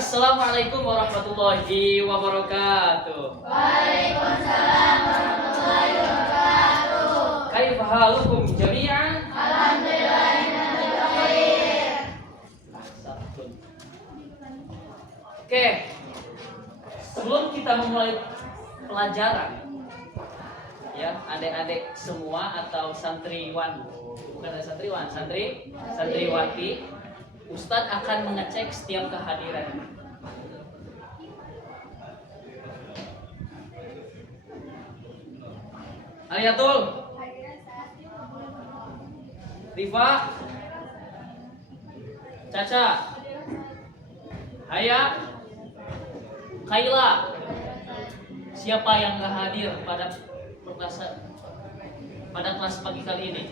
Assalamualaikum warahmatullahi wabarakatuh. Waalaikumsalam warahmatullahi wabarakatuh. Kaifa halukum jami'an? Alhamdulillah inna khair. Ahsantum. Oke. Sebelum kita memulai pelajaran, ya, adik-adik semua atau santriwan, bukan santriwan, santriwati, Ustadz akan mengecek setiap kehadiran. Aliatul, Rifa, Caca, Haya, Kaila. Siapa yang nggak hadir pada kelas pagi kali ini?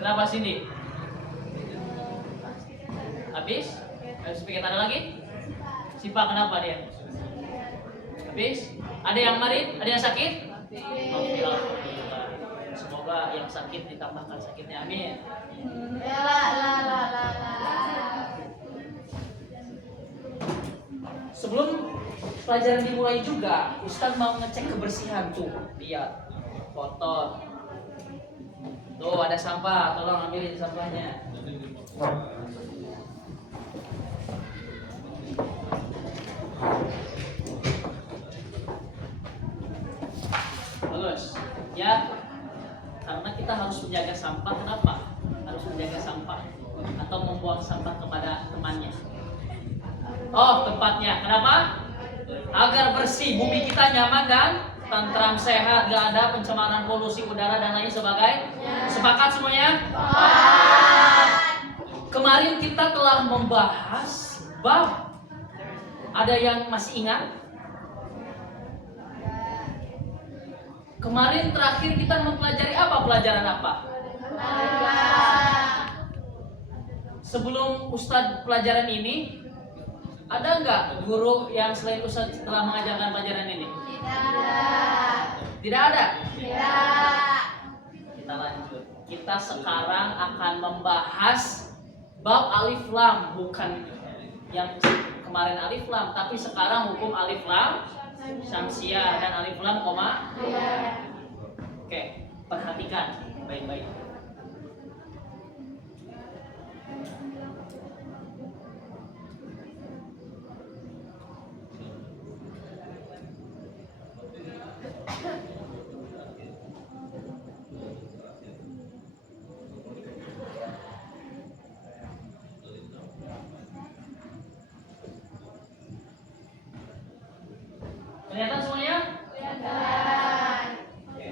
Kenapa sini? Habis pikir ada lagi? Siapa kenapa dia? Habis? Ada yang marit? Ada yang sakit? Alhamdulillah. Semoga yang sakit ditambahkan sakitnya, amin. Sebelum pelajaran dimulai juga, Ustadz mau ngecek kebersihan tuh. Lihat, kotor. Tuh ada sampah, tolong ambilin sampahnya. Bagus, ya. Karena kita harus menjaga sampah. Kenapa? Harus menjaga sampah atau membuang sampah kepada temannya. Oh, tempatnya. Kenapa? Agar bersih, bumi kita nyaman dan tentram, sehat, gak ada pencemaran polusi udara dan lain sebagainya. Sepakat semuanya? Kemarin kita telah membahas bab. Ada yang masih ingat? Kemarin terakhir kita mempelajari apa? Pelajaran apa? Sebelum Ustadz pelajaran ini, ada nggak guru yang selain Ustadz telah mengajarkan pelajaran ini? Tidak ada? Tidak. Kita lanjut. Kita sekarang akan membahas bab alif lam, bukan yang kemarin alif lam, tapi sekarang hukum alif lam syamsiah dan alif lam koma. Oke, perhatikan baik-baik. Kelihatan semuanya? Kelihatan. Oke.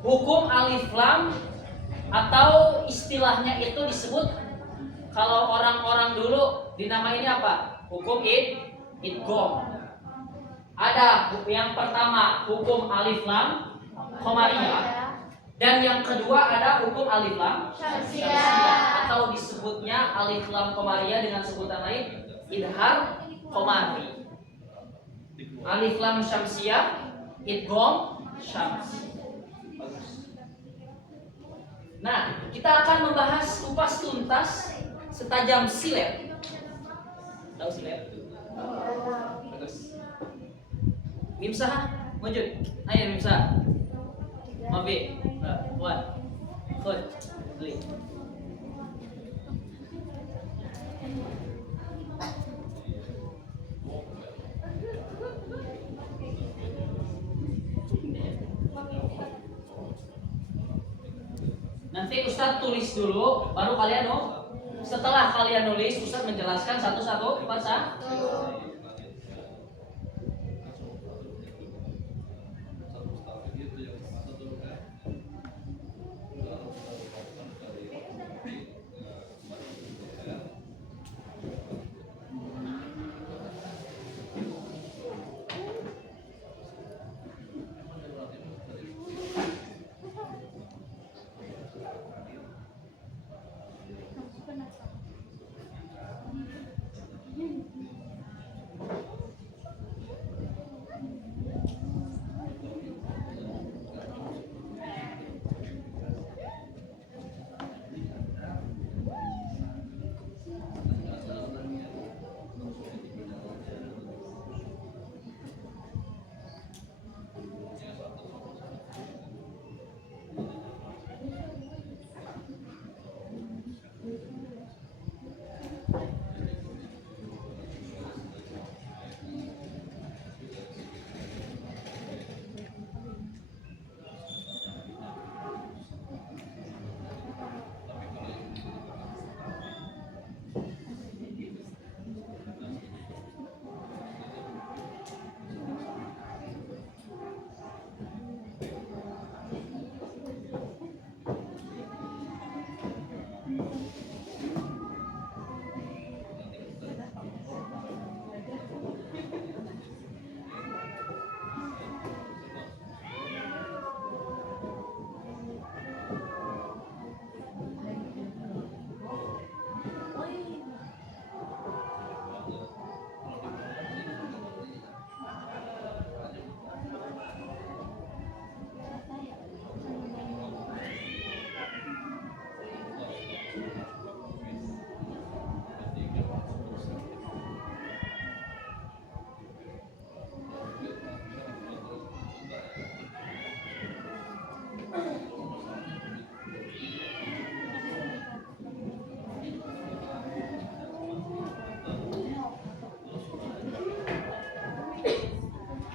Hukum alif lam atau istilahnya itu disebut, kalau orang-orang dulu dinamai ini apa? Hukum idgham. Ada yang pertama hukum alif lam khomariyah, dan yang kedua ada hukum alif lam syamsiyah, atau disebutnya alif lam khomariyah dengan sebutan lain idhar khomari. Alif lam syamsiyah, idgham syams. Nah, kita akan membahas kupas tuntas setajam silet. Tahu silet? Bagus. Mimsah, wujud. Ayo Mimsah. Mafi, buat. Khud, beli. Nanti Ustadz tulis dulu, baru kalian setelah kalian nulis, Ustadz menjelaskan satu-satu bahasa.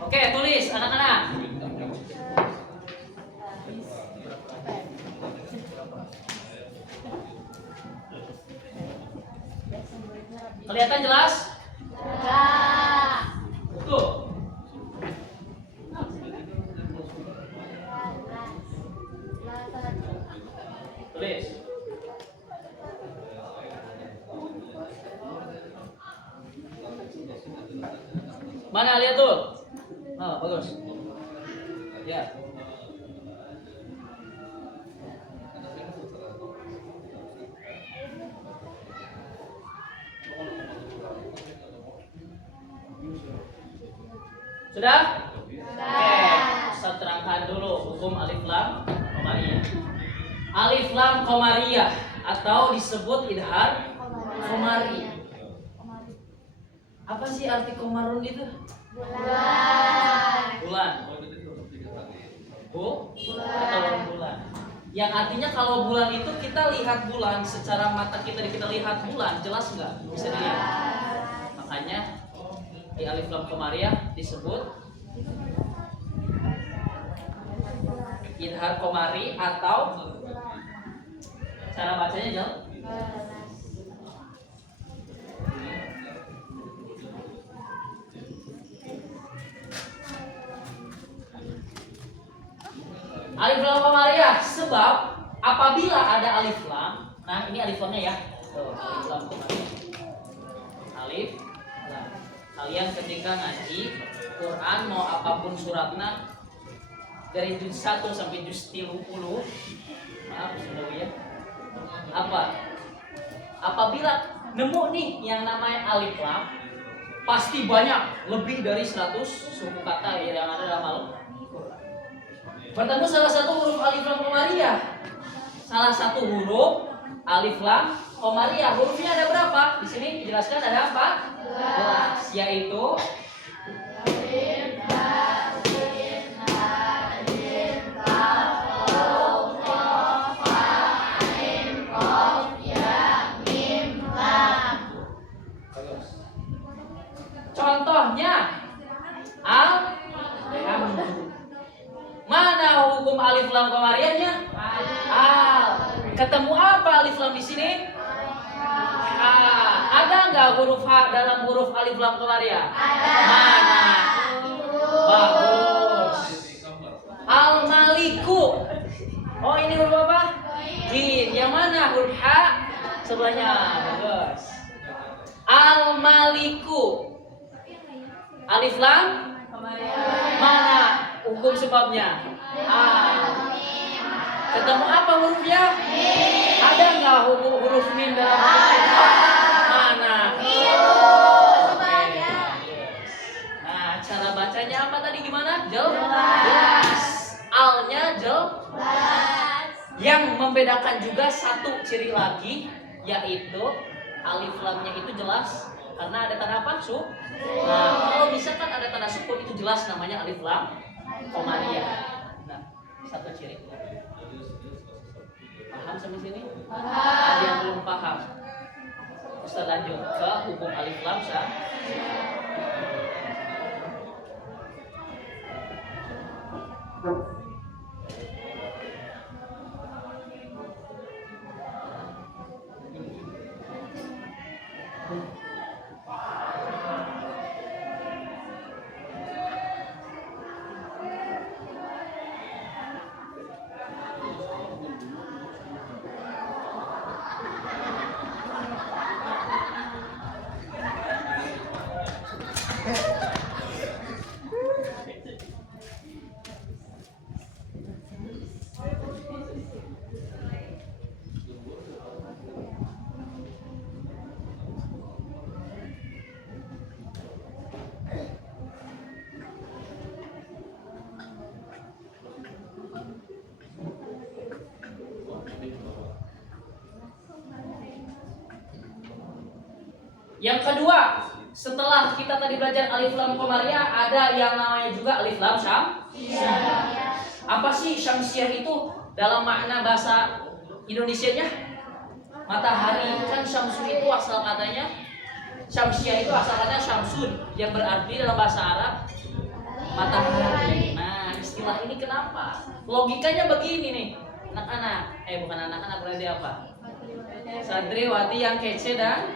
Oke, tulis anak-anak. Kelihatan jelas? Tuh. Tulis. Mana lihat tuh? Oh, bagus. Ya. Sudah? Oke, saya terangkan dulu hukum alif lam komariah. Alif lam komariah atau disebut idhar komari. Apa sih arti komarun itu? Bulan. Atau bulan. Yang artinya kalau bulan itu kita lihat bulan secara mata kita lihat bulan, jelas nggak? Bisa dilihat. Makanya di alif lam komariah disebut idhar komari atau cara bacanya Jal? Alif lam komariah sebab apabila ada alif lam, nah ini alif lamnya ya. Tuh, alif lam komariah. Alif lam. Kalian ketika ngaji Quran mau apapun suratnya dari juz 1 sampai juz 30, maaf sudah ya. Apabila nemu nih yang namanya alif lam, pasti banyak, lebih dari 100 suku kata yang ada dalam Al-Quran. Bertemu salah satu huruf alif lam komariah. Salah satu huruf alif lam komariah. Hurufnya ada berapa? Di sini dijelaskan ada apa? 11, yaitu contohnya al. Mana hukum alif lam komariahnya? Al. Ketemu apa alif lam di sini? Ada nggak huruf H dalam huruf alif lam komariah? Mana? Bagus. Al maliku. Oh ini huruf apa? Jim. Yang mana huruf H? Sebelahnya. Bagus. Al maliku. Alif lam mana hukum sebabnya? Ketemu apa hurufnya? Ada nggak huruf mim dalam mana? Nah, cara bacanya apa tadi gimana? Jelas. Alnya jelas. Yang membedakan juga satu ciri lagi, yaitu alif lamnya itu jelas karena ada tanda apa? Nah, kalau misalkan ada tanda sukun itu jelas namanya alif lam komariah. Nah, satu ciri. Paham sampai sini? Ada yang belum paham? Ustaz lanjut ke hukum alif lam sah. Yang kedua, setelah kita tadi belajar alif lam komariah, ada yang namanya juga alif lam syamsiah. Apa sih syamsiah itu dalam makna bahasa Indonesianya? Matahari. Kan syamsu itu asal katanya, syamsiah itu asal katanya syamsun, yang berarti dalam bahasa Arab matahari. Nah, istilah ini kenapa? Logikanya begini nih, anak-anak. Bukan anak-anak, berarti apa? Santriwati yang kece dan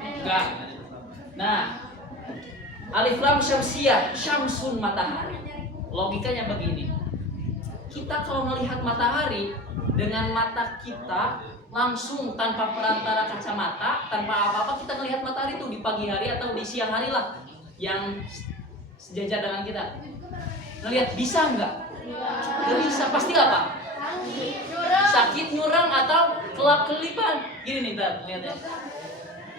enggak. Nah, alif lam syamsiyah, syamsun matahari. Logikanya begini. Kita kalau melihat matahari dengan mata kita langsung tanpa perantara kacamata, tanpa apa-apa kita melihat matahari itu di pagi hari atau di siang hari lah yang sejajar dengan kita. Ngelihat bisa nggak? Nggak bisa, pasti apa? Sakit, nyurang atau kelap-kelipan. Gini nih, lihat ya.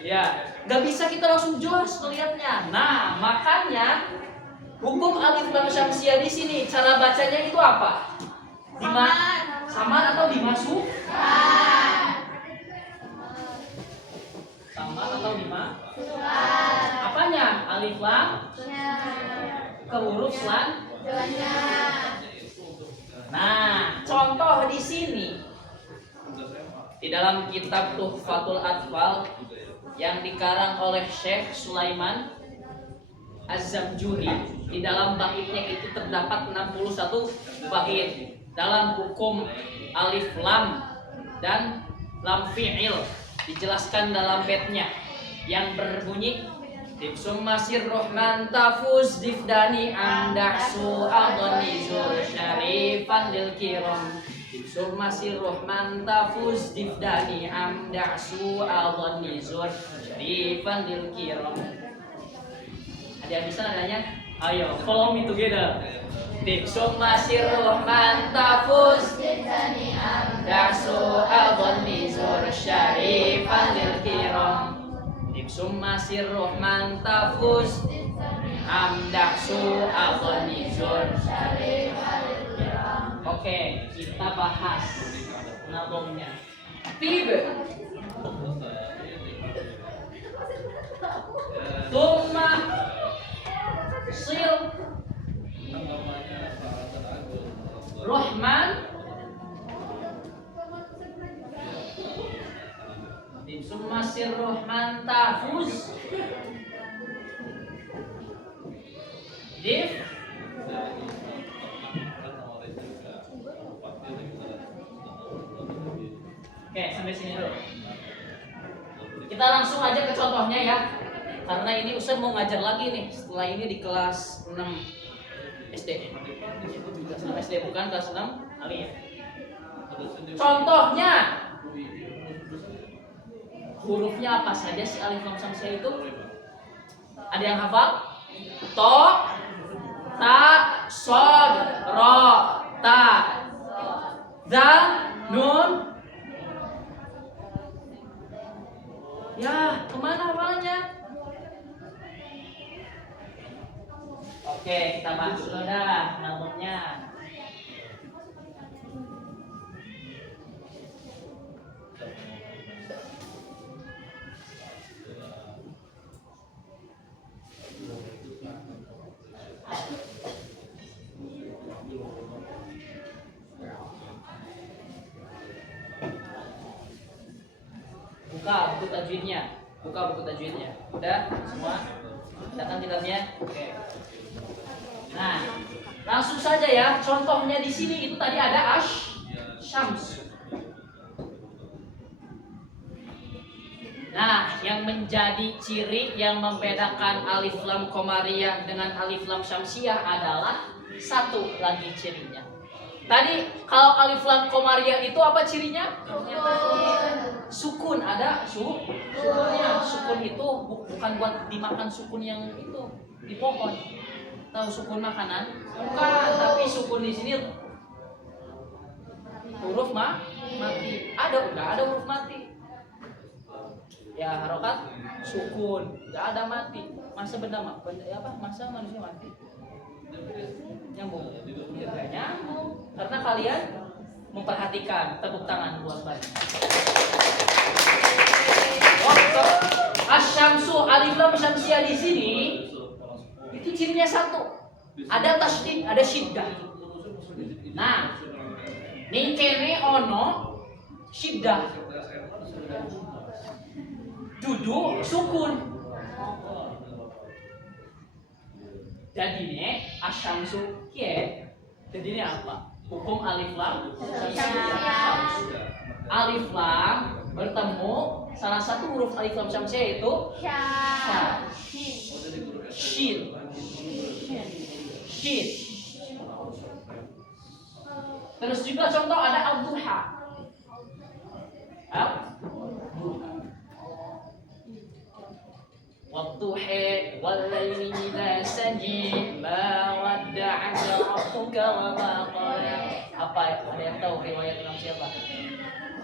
Ya, nggak bisa kita langsung jelas melihatnya. Nah, makanya hukum alif lam syamsiyah di sini cara bacanya itu apa? Samar atau dimasuk? Samar atau apanya? Alif lam ke huruf selan. Nah, contoh di sini di dalam kitab Tuhfatul Atfal yang dikarang oleh Syekh Sulaiman Az-Zamjuri, di dalam baitnya itu terdapat 61 bait dalam hukum alif lam dan lam fi'il. Dijelaskan dalam baitnya yang berbunyi Summa sirrohman tafuz difdani amdahsu adoni zur syarifan lil kiram. Summa sirrohman tafuz difdani amdahsu adoni zur syarifan lil kiram. Ada yang bisa nadanya? Ayo, follow me together. Summa sirrohman tafuz difdani amdahsu adoni zur syarifan lil kiram. Summa sirrohman tafuz amdahsu aghnizur. Oke, kita bahas nazomnya. Tiba Summa sir rohman Summa sirrohman tafuz dif Oke, sampai sini dulu. Kita langsung aja ke contohnya ya. Karena ini Ustaz mau ngajar lagi nih setelah ini di kelas 6 SD. Kelas 6 SD bukan kelas 6 aliyah. Contohnya hurufnya apa saja sih alif lam syamsiyah itu? Ada yang hafal? To, ta, sod, ro, ta, zal, nun. Ya, kemana hafalannya? Oke, kita bahas dulu dah nazomnya. Buka buku tajwidnya. Udah semua? Datang kitabnya. Oke. Nah, langsung saja ya. Contohnya di sini itu tadi ada syams. Nah, yang menjadi ciri yang membedakan alif lam qamariyah dengan alif lam syamsiyah adalah satu lagi cirinya. Tadi kalau alif lam qamariyah itu apa cirinya? Sukun, ada sukunnya. Sukun itu bukan buat dimakan, sukun yang itu di pohon. Tahu sukun makanan? Bukan, tapi sukun di sini huruf mati. Enggak ada huruf mati. Ya harokat sukun, enggak ada mati. Masa masa manusia mati? Nyambung. Enggak nyambung. Karena kalian memperhatikan. Tepuk tangan buat kalian. Asyamsu alif lam syamsiyah di sini itu cirinya satu. Ada tasydid, ada syiddah. Nah, ning kene ono syiddah. Dudu sukun. Jadi nih asyamsu kieu. Jadi ini apa? Hukum alif lam syamsiyah. Alif lam bertemu salah satu huruf alif lam syamsiyah yaitu sya. Shin. Shin. Terus juga contoh ada al-duha. Wadduha wal-laili idza saji ma wadda'aka rabbuka wa ma qala. Apa ada yang tahu riwayat Imam siapa?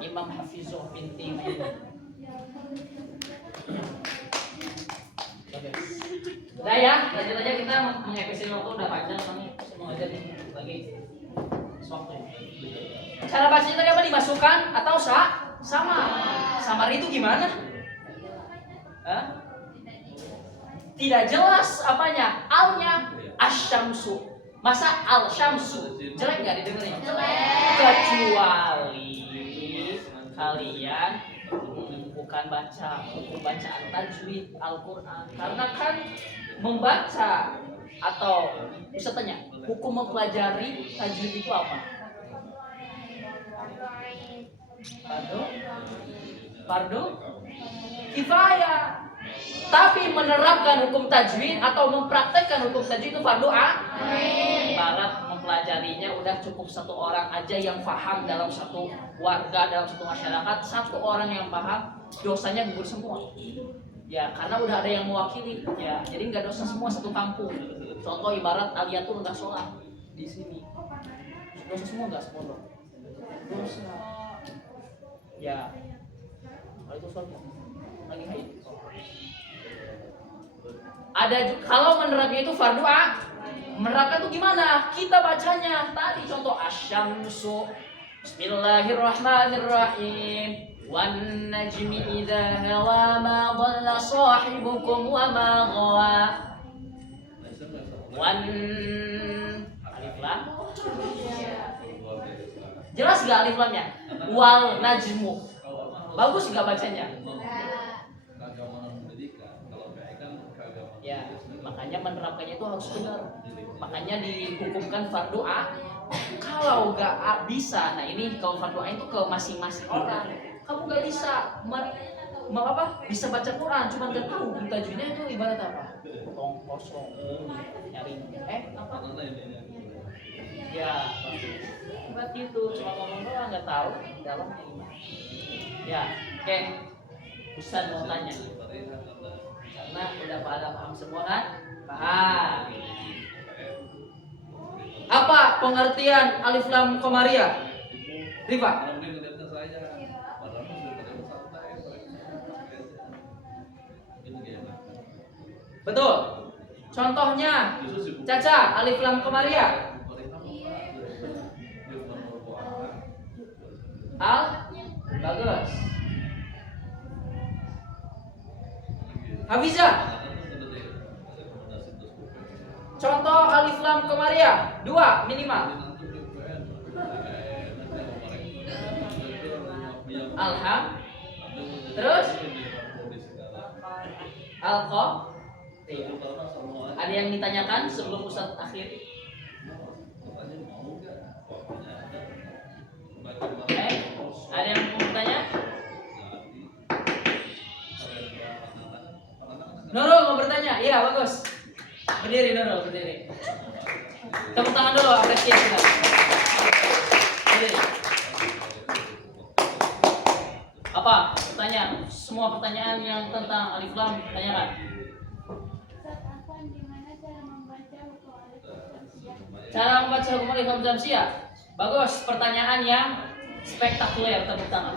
Imam Hafizah bin Timur. Udah ya, lanjut aja kita mengepisode waktu udah panjang kami semua aja bagi waktu. Cara bacanya tadi apa dimasukkan atau sama? Samar itu gimana? Hah? Tidak jelas apanya, alnya asyamsu. Masa al-syamsu? Jelek nggak didengarnya? Kecuali kalian bukan baca hukum bacaan tajwid Al-Quran. Karena kan membaca atau bisa tanya, hukum mempelajari tajwid itu apa? Fardu kifayah. Tapi menerapkan hukum tajwid atau mempraktekkan hukum tajwid itu fardu ain. Ibarat mempelajarinya udah cukup satu orang aja yang paham dalam satu warga, dalam satu masyarakat, satu orang yang paham, dosanya gugur semua. Ya, karena udah ada yang mewakili. Ya, jadi nggak dosa semua satu kampung. Contoh ibarat Aliatul nggak sholat di sini, dosa semua nggak sepondok. Dosa. Ya, kalau itu sholat lagi haid. Ada kalau menerapnya itu fardu ain. Menerapkan itu gimana? Kita bacanya tadi contoh asyamsu. Bismillahirrahmanirrahim. Wan najmi idza hawa ma dhalla sahibukum wa ma ghawa. Wan alif lam. Jelas gak alif lamnya? Wal najmu. Bagus gak bacanya? Ya, makanya menerapkannya itu harus benar. Makanya dihukumkan fardu ain. Kalau nggak bisa, nah ini kalau fardu ain itu ke masing-masing orang. Kamu nggak bisa, bisa baca Quran, cuma nggak tahu tajwidnya itu ibarat apa? Tong kosong, nyari apa? Ya, ibarat gitu, cuma ngomong doang nggak tahu dalamnya gimana. Ya, oke. Ustaz mau tanya. Karena udah pada paham semua kan? Paham. Apa pengertian alif lam qamariyah? Rifa? Betul. Contohnya Caca, alif lam qamariyah. Al bagus. Hafizah. Contoh alif lam qamariyah 2 minimal. Alham. Terus alqa. Ada yang ditanyakan sebelum Ustaz akhir? Ada yang mau bertanya? Nurul mau bertanya? Iya, bagus. Berdiri Nurul, berdiri. Tepuk tangan dulu, apresiasi kita. Berdiri. Apa pertanyaan? Semua pertanyaan yang tentang alif lam tanyakan. Cara membaca hukum alif lam syamsiyah. Bagus, pertanyaan yang spektakuler, tepuk tangan.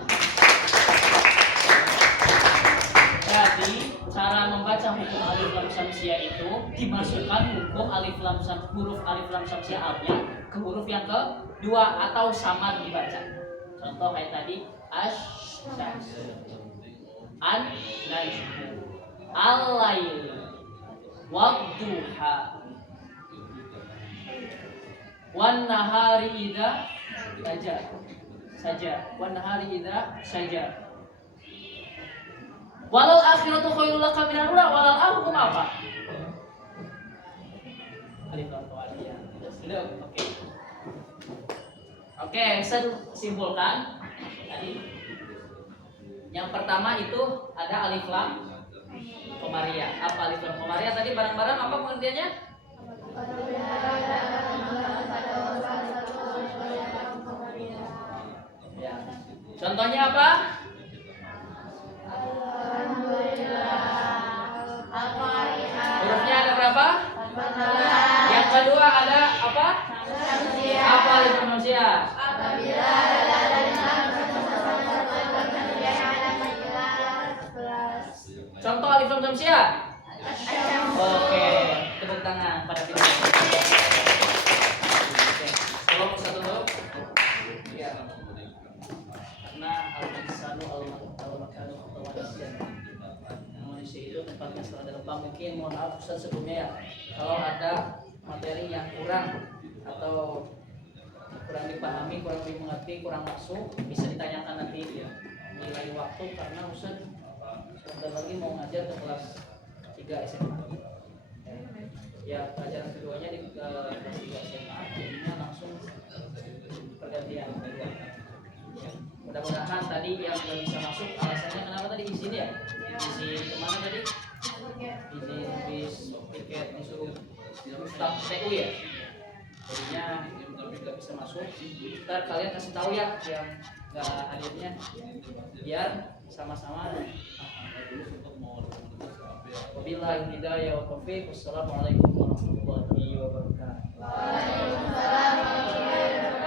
Jadi cara membaca hukum alif lam syamsiyah itu dimasukkan hukum huruf alif lam syamsiyah alnya ke huruf yang kedua atau samar dibaca. Contoh kayak tadi asy-syams, an-najm, al-lail, wad-duha, wan-nahari idza saja, wan-nahari idza saja. Walal akhiratu khairul laka minal ula. Walal hukum apa? Alif Lam Qamariyah. Sudah, oke. Oke, saya simpulkan tadi. Yang pertama itu ada Alif Lam Qamariyah. Apa Alif Lam Qamariyah tadi barang-barang apa pengertiannya? Ya. Contohnya apa? Hurufnya ada berapa? Yang kedua ada apa? Apa Alif Lam manusia? Contoh Alif Lam manusia? Oke, tepuk tangan pada video. Oke, tolong satu dulu. Ya. Karena al-insanu al-makanu al-manusia. Manusia itu tempatnya selalu ada lembang. Mungkin mohon maaf Ustaz sebelumnya ya. Kalau ada materi yang kurang atau kurang dipahami, kurang dimengerti, kurang masuk, bisa ditanyakan nanti ya di lain waktu karena Ustaz sebentar lagi mau ngajar ke kelas 3 SMA. Ya, pelajaran keduanya di kelas 3 SMA, jadinya langsung pergantian kedua. Ya, mudah-mudahan tadi yang belum bisa masuk alasannya kenapa tadi izin ya? Izin kemana tadi? Izin bis tiket disuruh staf TU ya. Jadinya nggak bisa masuk. Ntar kalian kasih tahu ya yang nggak hadirnya biar sama-sama. Wabillahi hidayah wa taufiq. Wassalamualaikum warahmatullahi wabarakatuh. Waalaikumsalam warahmatullahi wabarakatuh.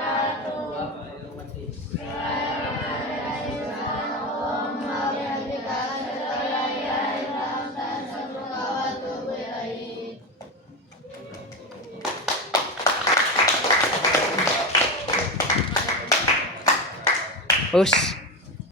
Allahumma bihamdika asyhadu an la ilaha illa anta astaghfiruka wa atubu ilaik. Us.